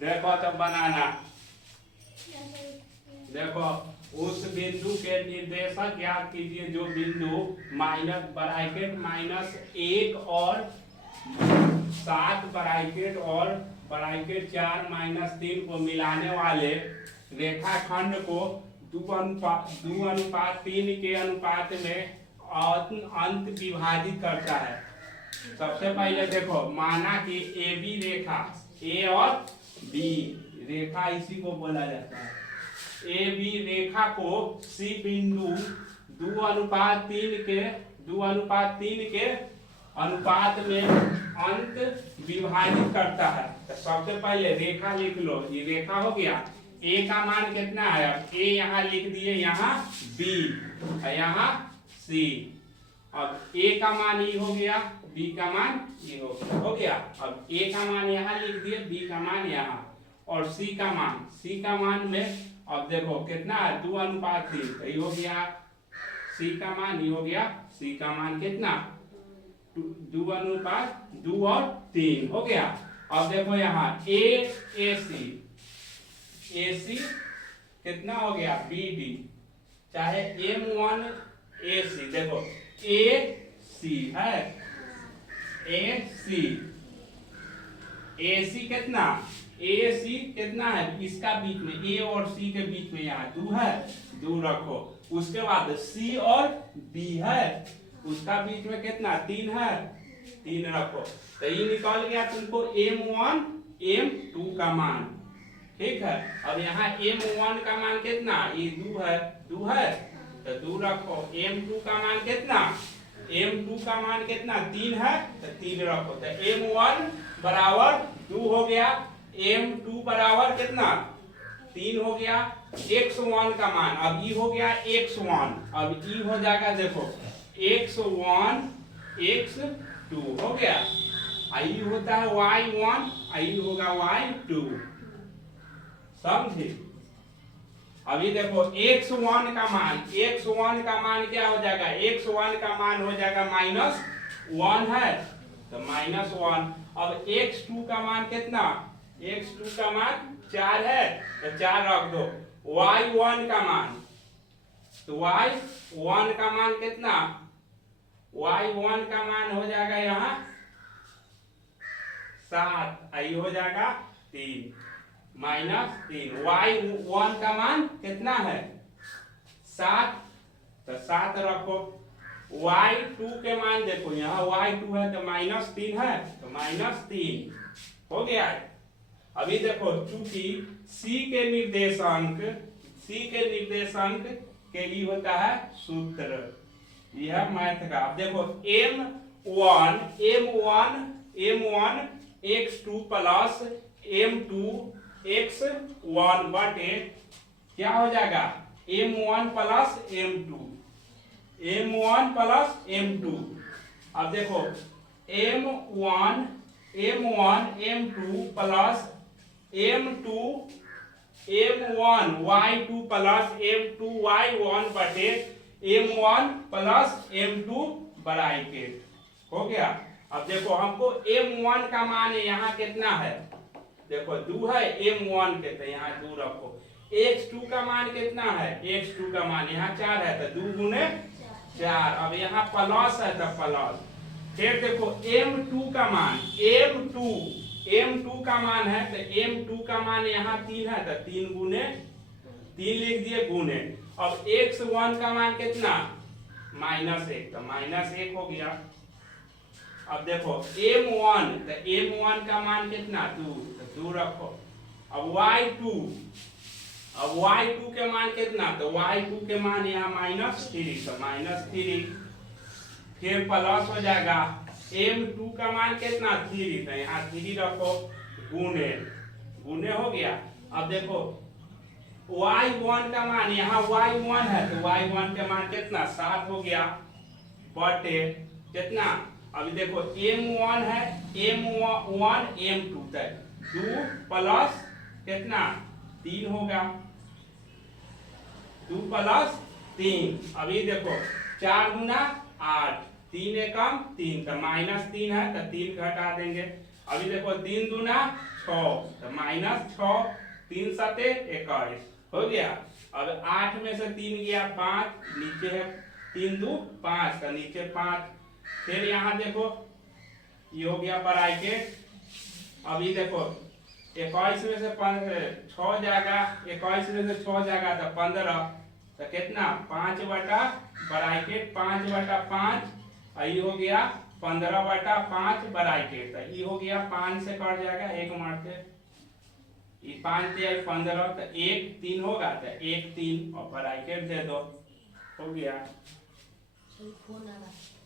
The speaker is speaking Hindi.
देखो तो बनाना। देखो उस बिंदु के निर्देशक ज्ञात कीजिए जो बिंदु माइनस ब्रैकेट -1 और 7 ब्रैकेट और ब्रैकेट 4 -3 को मिलाने वाले रेखाखंड को 2:3 के अनुपात में अंत विभाजित करता है। सबसे पहले देखो माना कि ए बी रेखा, ए और बी रेखा इसी को बोला जाता है। ए बी रेखा को सी बिंदु 2:3 के अनुपात में अंत विभाजित करता है। तो सबसे पहले रेखा लिख लो, ये रेखा हो गया। ए का मान कितना है? अब ए यहाँ लिख दिए, यहाँ बी और यहाँ सी। अब ए का मान ई हो गया, बी का मान ई हो गया। अब ए का मान यहाँ लिख दिए, बी का मान यहाँ, और सी का मान में अब देखो कितना है? 2:3। ये हो गया सी का मान, ये हो गया सी का मान कितना? 2:2 और 3 हो गया। अब देखो यहाँ AC कितना हो गया? BD, चाहे M1 AC, देखो AC है, AC कितना है? इसका बीच में A और C के बीच में यहाँ 2 है, 2 रखो। उसके बाद C और B है, उसका बीच में कितना? 3 है, 3 रखो। तो ये निकल गया तुमको M1 M2 का मान, ठीक है। अब यहाँ M1 का मान कितना? ये 2 है, 2 है तो 2 रखो। M2 का मान कितना? M2 का मान कितना? 3 है तो 3 रखो। तो M1 बराबर 2 हो गया, M2 बराबर कितना? 3 हो गया। x1 का मान, अब ई हो गया x1, अब ई हो जाएगा देखो x1 x2 हो गया। आई होता है y1, आई होगा y2, समझे? अभी देखो x1 का मान क्या हो जाएगा? x1 का मान हो जाएगा -1 है तो -1। अब x2 का मान कितना? x2 का मान 4 है तो 4 रख दो। y1 का मान, तो y1 का मान कितना? y1 का मान हो जाएगा यहाँ 7, आई हो जाएगा 3 -3। y1 का मान कितना है? 7, तो 7 रखो। y2 के मान देखो, यहाँ y2 है तो -3 है तो -3 हो गया है। अभी देखो चूंकि C के निर्देशांक के लिए होता है सूत्र, यह मैथ का। अब देखो M1 x2 plus M2 x1 बटे क्या हो जाएगा? M1 plus M2। अब देखो M1 M2 plus M2 M1 y2 plus M2 y1 बटे M1 प्लस M2 ब्रैकेट हो गया। अब देखो हमको M1 का मान यहाँ कितना है? देखो 2 है M1 के, तो यहाँ 2 रखो। x2 का मान कितना है? x2 का मान यहाँ 4 है तो 2 गुने 4। अब यहाँ प्लस है तो प्लस। फिर देखो M2 का मान, M2 का मान है तो M2 का मान यहाँ 3 है तो 3 गुने 3 लिख दिए गुने। अब x1 का मान कितना? -1, तो -1 हो गया। अब देखो M1, तो M1 का मान कितना? 2, तो 2 रखो। अब y2 के मान कितना? तो y2 के मान यहाँ -3, तो -3 फिर प्लस हो जाएगा। M2 का मान कितना? 3, तो यहाँ 3 रखो गुने हो गया। अब देखो y1 का मान, यहाँ y1 है तो y1 के मान कितना? 7 हो गया बटे कितना? अभी देखो M1 है, M1 M2 तक 2 प्लस कितना? 3 होगा, 2 प्लस 3। अभी देखो 4 गुना 8, 3 एकम 3, तो -3 है तो 3 घटा देंगे। अभी देखो 3 दूना 6 तो -6 3 सते 21 हो गया। अब 8 में से 3 गया 5, नीचे है 3 दू 5 का नीचे 5। फिर यहाँ देखो ये हो गया ब्रैकेट। अभी देखो 21 में से 6 जाएगा, 21 में से 6 जाएगा तो 15, तो कितना 5 बटा ब्रैकेट 5 बटा 5, ये हो गया 15 बटा 5 ब्रैकेट। तो ये हो गया 5 से कट जाएगा, 1 मारते ये 5 दिया 15, तो 1 3 होगा तो 1 3 और ब्रैकेट दे दो, हो गया। फोन आ रहा है।